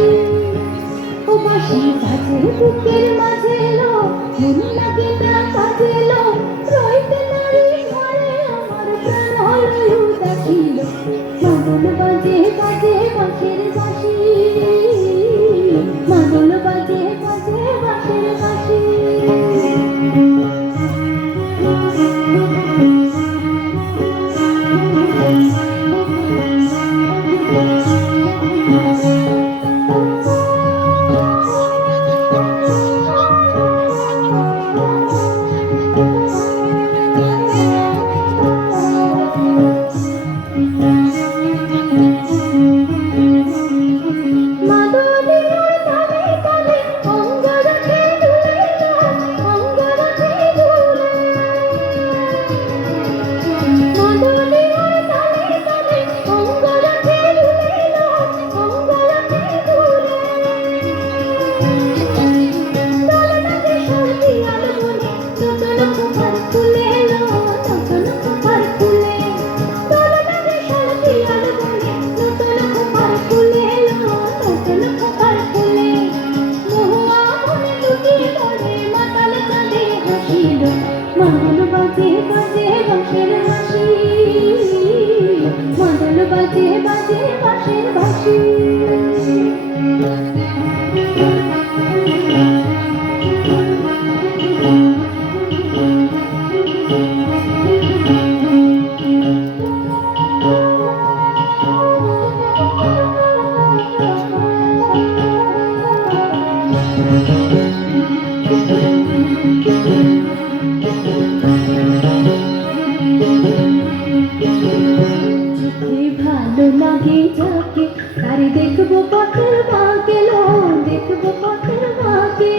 বাঁশি ও বাঁশি বাজে বুকের মাঝে লো মন লাগে না কাজে লো রইতে নারী ঘরে আমার প্রাণ হলো উদাসী মাদল বাজে বাজে বাঁশের বাঁশি মাদল বাজে বাজে বাঁশের বাঁশি মাদল বাজে বাজে বাঁশের বাঁশি মাদল বাজে বাজে বাঁশের বাঁশি ভালো লাগে যাকে তারে দেখবো পথের বাঁকে লো দেখবো পথের বাঁকে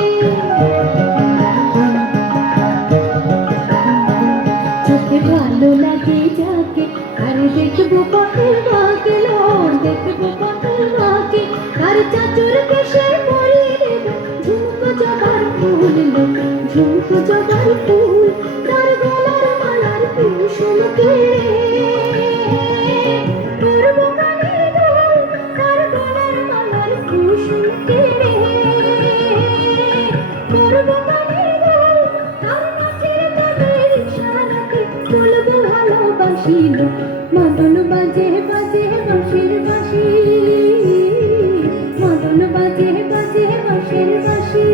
চোখে ভালো লাগে যাকে তারে দেখবো পথের বাঁকে লো দেখবো পথের বাঁকে তার চাচুর কেশে পরিয়ে দেব ঝুমকো জবার ফুল লো ঝুমকো জবার ফুল তার গলার মালার কুসুম কেড়ে মাদল বাজে বাজে বাঁশের বাঁশি মাদল বাজে বাজে বাঁশের বাঁশি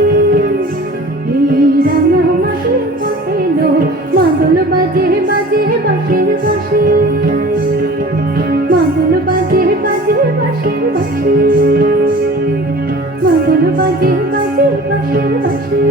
এই রাঙা মাটির পথে লো মাদল বাজে বাজে বাঁশের বাঁশি মাদল বাজে বাজে বাঁশের বাঁশি মাদল বাজে বাজে বাঁশের বাঁশি